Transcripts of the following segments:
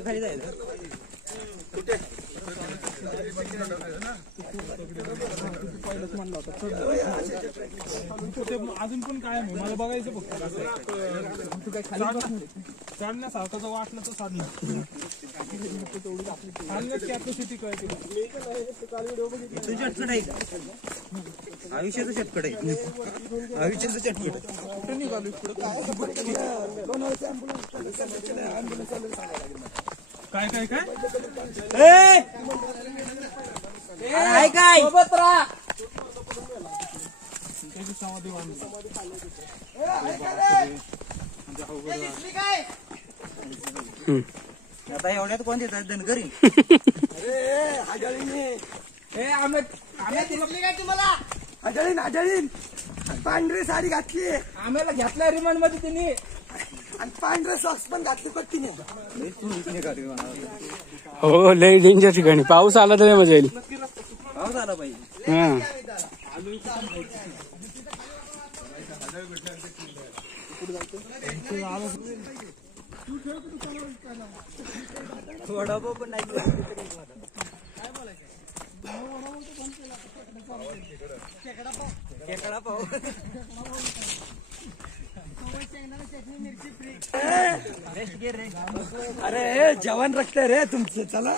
खाली जायचं कुठे अजून पण काय मला बघायचं फक्त चढण्यासारखं वाटलं तर साधलं कॅपॅसिटी कळते चटकट आहे आयुष्याचं चटकट आहे आयुष्याचं चटकट कुठे निघालो काय काय काय काय काय सोबत राहा समाधी आता एवढ्यात कोण देतात धनगरी तुम्हाला आढळीन पांढरी साडी घातली आम्हाला घेतल्या रिमांड मध्ये तिने आणि पांढरे सॉक्स पण घातले पट्टीने हो लय डेंजर ठिकाणी पाऊस आला तर मजा येईल पाऊस आला पाहिजे वडापाव पण नाही खेकडा पाव अरे जवान रखते रे तुमचं चला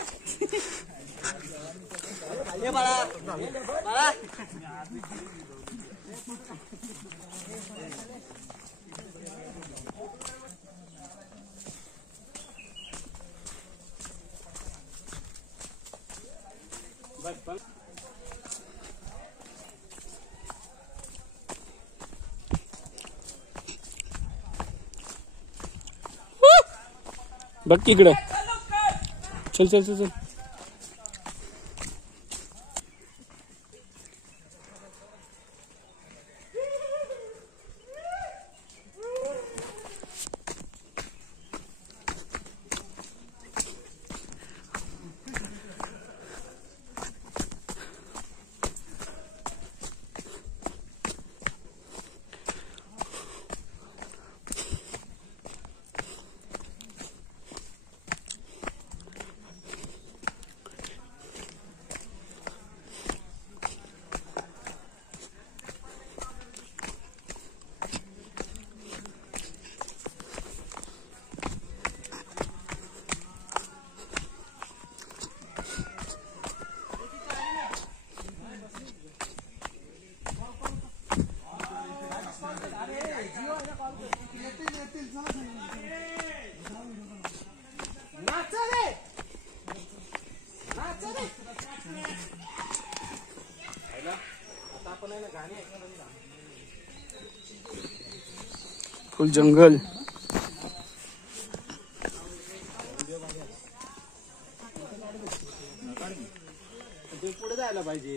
बघ इकडे चल चल चल चल फुल जंगल पुढे जायला पाहिजे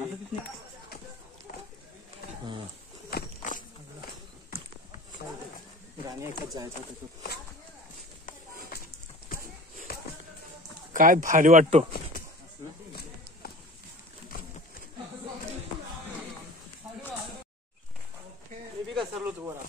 गाणी ऐकत जायचं काय भारी वाटतो मी बी घसरलो तू वर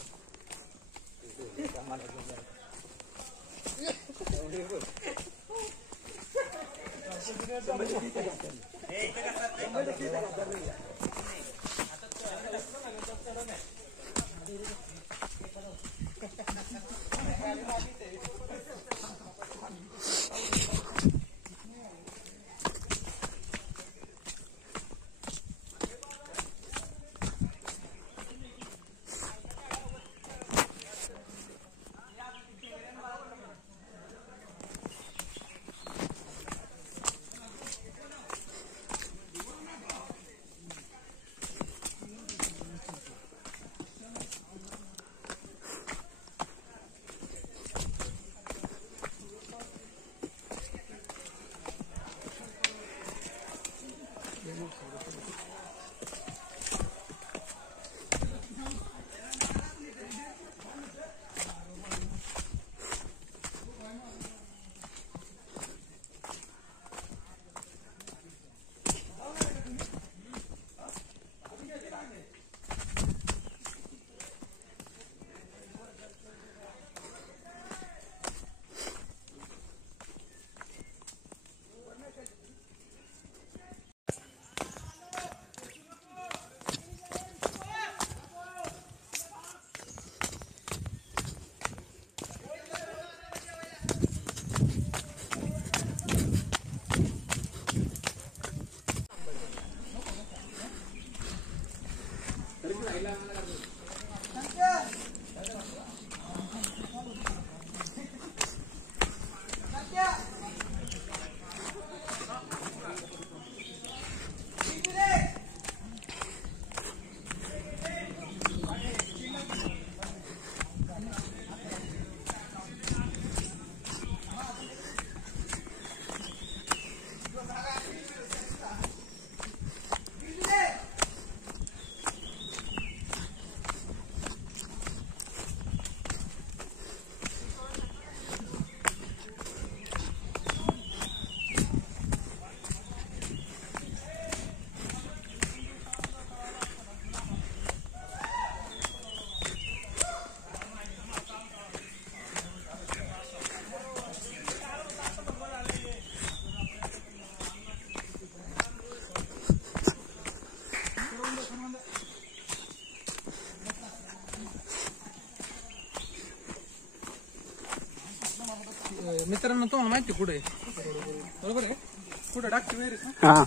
मित्रांनो तुम्हाला माहिती कुठे बरोबर आहे कुठे डाकची विहीर आहे हा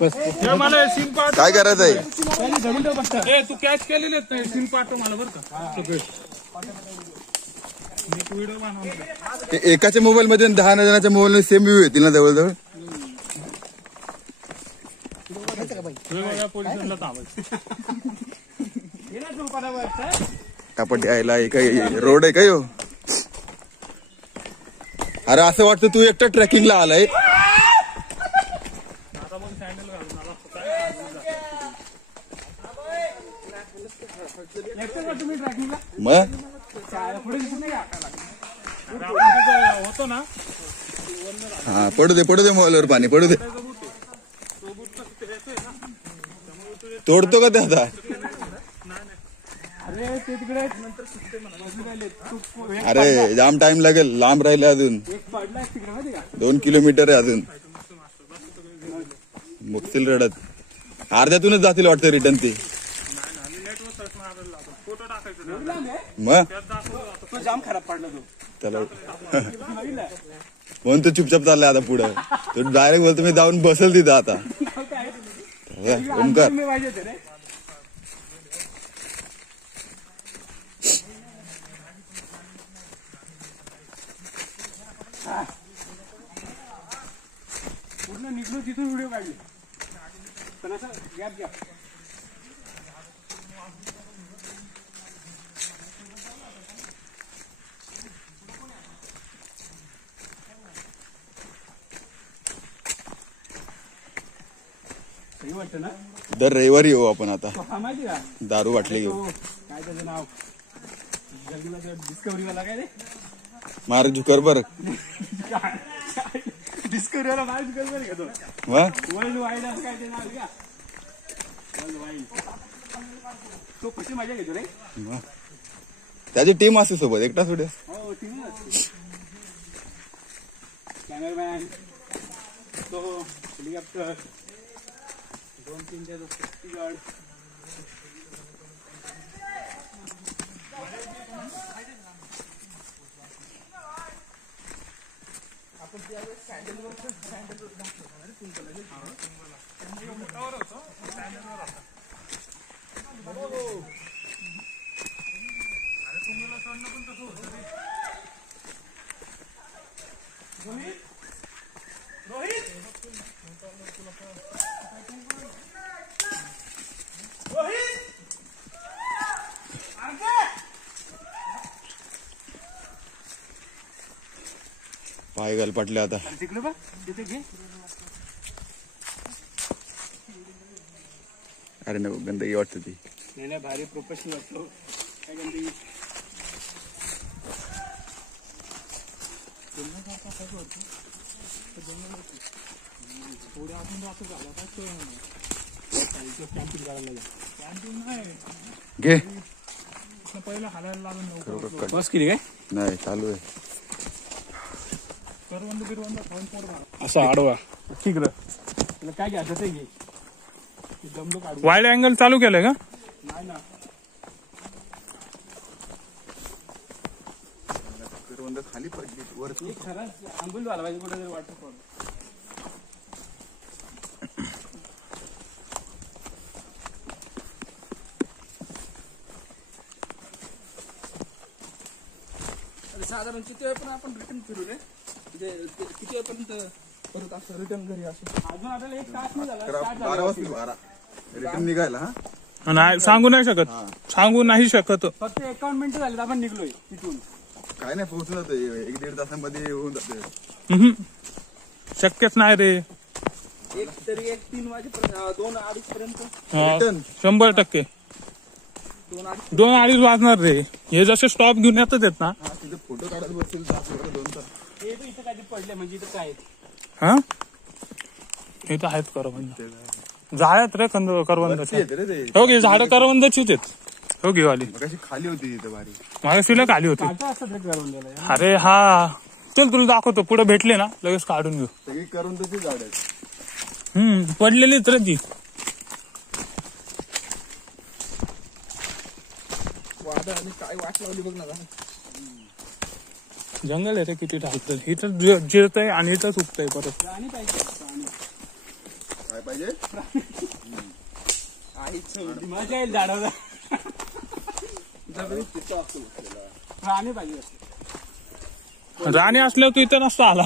बस मला सीन पाठ काय करायचं आहे तू कॅच केलेले सीन पाठव मला बरं का मी व्हिडिओ बनवला एकाच्या मोबाईल मध्ये 10 जणांच्या मोबाईल मध्ये सेम व्ह्यू येतील ना जवळजवळ पोलिसांना आपण यायला रोड आहे का यो अरे असं वाटतं तू एकटा ट्रेकिंगला आलाय मग होतो ना हा पडू दे मोबाईलवर पाणी पडू दे तोडतो का ते आता अरे जाम टाइम लागेल लांब राहिले अजून 2 किलोमीटर आहे अजून मुक्तील रडत अर्ध्यातूनच जातील वाटतं रिटर्न ती मग जाम खराब पडला त्याला म्हणून तो चुपचाप चाललाय आता पुढे तो डायरेक्ट बोलतो मी जाऊन बसेल तिथं आता ओमकार पूर्ण निघलो तिथून व्हिडिओ काढले पण असं गॅप वाटतं ना दर रविवारी येऊ आपण आता हा माहिती का दारू बाटली घेऊ काय त्याचं नाव डिस्कवरीवाला काय रे मार्क झुकरबर्ग डिस्कवरीवाला मार्क झुकरबर्ग घेतो वर्ल्ड वाईड असं काय ते नाव आहे का वर्ल्ड वाईड तो कशी मजा घेतो रे त्याची टीम असते सोबत एकटा सोडे हो टीम कॅमेरामॅन तो हेलिकॉप्टर 2-3 गार्ड आपण त्यावेळेस सँडलवर पाय घाल पटले आता तिकडे बघ तिथे घे अरे नको गंदगी वाटत ती नाही भारी प्रोफेशनल असतो काय गंदगी थोड्या आपण असं झालं कॅम्पिंग करायला कॅम्पिंग नाही घे पहिलं हालायला लागून बस केली काय नाही चालू आहे करवंद बिरवंद खाऊन पोट भरा असं आडवा ठीक तुला काय घ्यायचं ते घे दमलो काढू वाईड अँगल चालू केलंय का नाही ना करवंद खाली पडली वरती. आंबूल झाला पाहिजे कुठे वॉटरफॉल. साधारण किती वेळ पण आपण रिटर्न फिरू रे, म्हणजे किती वेळपर्यंत परत असं रिटर्न घरी असं. अजून आपल्याला 1 तास नाही झाला. 12 वाजतील. 12 रिटर्न निघायला. हा नाही सांगू नाही शकत, सांगू नाही शकत. फक्त 51 मिनिटं झाली आपण निघलोय तिथून. काय नाही पोहोचून जातो 1-1.5 तासांमध्ये होऊन जाते. शक्यच नाही रे. एक 3 वाजेपर्यंत 2-2:30 पर्यंत रिटर्न 100%. 2-2:30 वाजणार रे. हे जसे स्टॉप घेऊन येतात आहेत ना. हा तिथे फोटो काढत बसतील 2 तास. हे इथं काय पडले म्हणजे इथं काय हा इथं आहेत करवंद. झाड रे करवंदाचे. हो गे झाड करवंदाचीच आहेत. हो गे वाली कशी खाली होती तिथे भारी. माझ्या शिला खाली होती. असं करवंदाला. अरे हा चल तुला दाखवतो. पुढे भेटले ना लगेच काढून घेऊ. सगळी करवंदाची झाड आहेत. पडलेलीच रे ती. वादळाने काय वाट लावली बघ ना. जंगल आहे रे किती टाकतं. इथं जिरतंय आणि इथं सुकतंय परत. प्राणी पाहिजे. काय पाहिजे. मजा येईल झाडाला. प्राणी पाहिजे. राणी असल्यावर तू इथं नसता आला.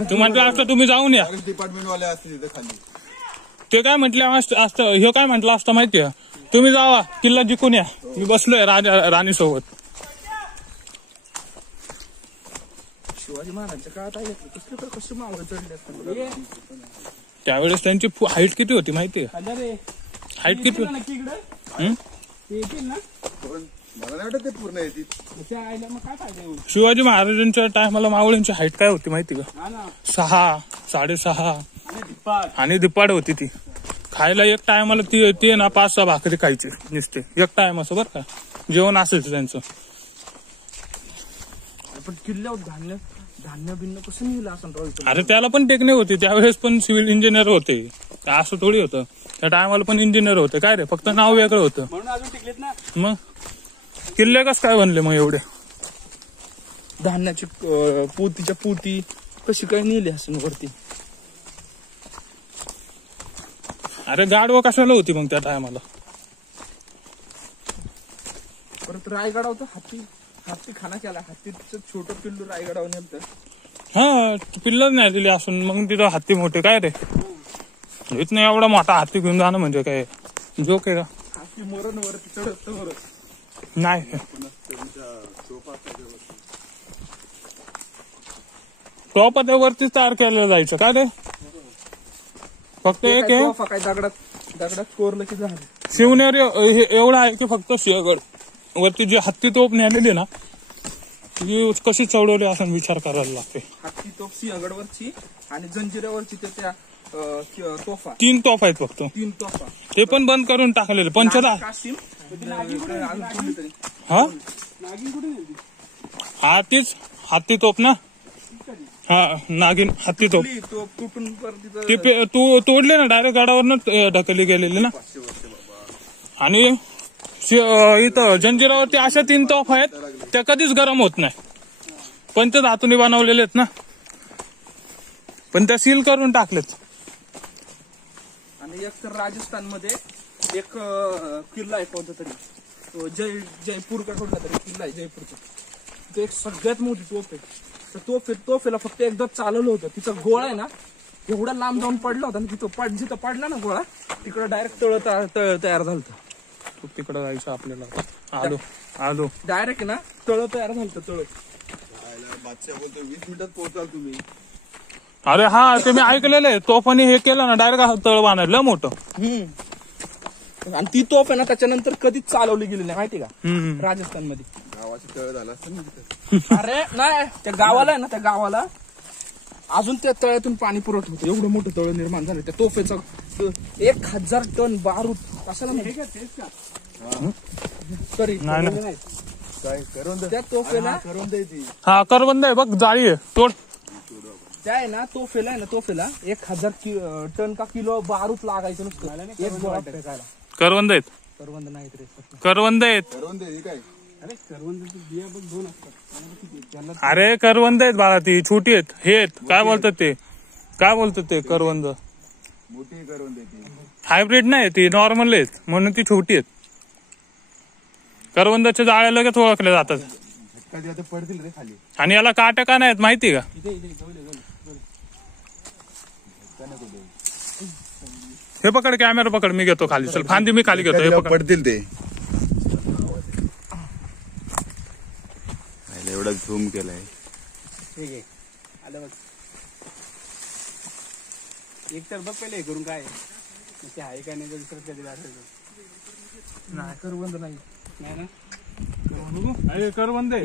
तू म्हटलं असतं तुम्ही जाऊन या. डिपार्टमेंट वाले असतील तिथे खाली. ते काय म्हटले असतं हे काय म्हटलं असतं माहितीये. तुम्ही जावा किल्ला जिंकून या. मी बसलोय राणी सोबत. शिवाजी महाराजांच्या काळात आहे कसले कसे मावळे चढले असतात. त्यावेळेस त्यांची हाईट किती होती माहितीये. हाईट किती नक्की इकडे येतील ना. मला नाही वाटत ते पूर्ण येतील. त्याच्या आईला मग काय फायदा येऊ. शिवाजी महाराजांच्या टायमाला मावळ्यांची हाईट काय होती माहिती का. हा ना. 6, 6.5 आणि धिप्पाड. आणि दिपाड होती ती. खायला एक टायमाला ती ना 5-6 भाकरी खायची नुसते एक टाइम असं बरं का. जेवण असेल त्यांचं. पण किल्ल्यावर धान्य बिन्न कसं नेलं असं. अरे त्याला पण टेक्निक होती. त्यावेळेस पण सिव्हिल इंजिनियर होते. असं थोडी होतं. त्या टायमाला पण इंजिनियर होते. काय रे फक्त नाव वेगळं होतं. म्हणून अजून टिकलेत ना. मग किल्ले कस काय बनले मग एवढे. धान्याची पोतीच्या पोती कशी काय नेली असं वरती. अरे गाडवा कशाला होती मग त्या टायमाला. परत रायगडावर तर हत्ती खाना केला. हत्तीचं छोटं पिल्लू रायगडावर नेलं. हा पिल्लच नाही दिली असून मग तिथं हत्ती मोठे काय रे. इथनं एवढा मोठा हत्ती घेऊन जाणं म्हणजे काय जोक आहे का. हत्ती मरण वरती चढत नाही. टॉप वरतीच तयार केलं जायचं काय रे. फक्त एक आहे काय दगडात कोरलं की झालं. शिवनेर एवढा आहे की फक्त सिंहगड वरती जी हत्ती तोप नेलेली ना ती कशी चढवली असं विचार करायला लागते. हत्ती तोफ सिंहगडवरची आणि जंजिऱ्यावरची त्या तोफा 3 तोफ आहेत फक्त. 3 तोफा. ते पण बंद करून टाकलेले. 15 कासिम हा हा तीच हत्ती तोप ना. हा नागिन हत्ती तोप. तोफ तुटून परत ती तू तोडले ना डायरेक्ट गडावरनं ढकलली गेलेली ना. आणि इथं जंजिरावरती अशा 3 तोफ आहेत त्या कधीच गरम होत नाही. पंचधातूने बनवलेले आहेत ना. पण त्या सील करून टाकलेत. आणि एक तर राजस्थान मध्ये एक किल्ला आहे कोणता तरी जयपूर का कोणता तरी किल्ला आहे जयपूरचा. तो एक सगळ्यात मोठी तोफ आहे. तोफेला फक्त एकदा चालवलं होतं. तिचा गोळा आहे ना एवढा लांब जाऊन पडला होता. तिथं जिथं पडला ना गोळा तिकडं डायरेक्ट तळ तयार झालं. तिकडं जायचं आपल्याला. आलो डायरेक्ट ना तळ तयार झालं. तळ बादशाह बोलतो 20 मिनिटात पोहोचाल तुम्ही. अरे हा ते मी ऐकलेलं आहे. तोफाने हे केलं ना डायरेक्ट तळ बांधलं मोठं. आणि ती तोफ आहे ना त्याच्यानंतर कधीच चालवली गेली नाही माहिती का राजस्थान मध्ये. गावाची तळ झाला असतं ना तिथे. अरे नाही त्या गावाला आहे ना त्या गावाला अजून त्या तळ्यातून पाणी पुरवठा होतं. एवढं मोठं तळ निर्माण झालं त्या तोफेचा. 1000 टन बारूद कशाला तरी काय करवंद त्या तोफेला करवंद आहे ती. हा करवंद आहे बघ जाळी आहे तोड. त्या आहे ना तोफेला 1000 टन का किलो बारूद लागायचं नुसतं एक गोळा फेकायला. करवंद आहेत. करवंद नाहीत रे. करवंद आहेत. करवंद आहे काय. अरे करवंदाची बिया बघ 2 असतात त्याला किती त्याला अरे करवंद आहेत बाळा, ती छोटी आहेत. हे आहेत काय बोलतात ते, काय बोलतात ते करवंद, मोठी करून देते. हायब्रिड नाही ती, नॉर्मल आहेत म्हणून ती छोटी आहेत. करवंदाच्या जाळ्या लगेच ओळखल्या जातात. झटका दिला तर पडतील रे खाली. आणि याला काट्या का नाहीत माहिती का? इथे इथे जवळ हे पकड, कॅमेरा पकड, मी घेतो खाली. चल फांदी मी खाली घेतो. हे झटका पकड. दिल्यावर पडतील ते. आईला एवढा झूम केलाय. ठीक आहे आलं बघ. एक तर बघ पहिले हे करून काय आहे. ते आहे का नाही दुसरं कधी असेल नाही करवंद नाही. नाही ना. अरे करवंद आहे.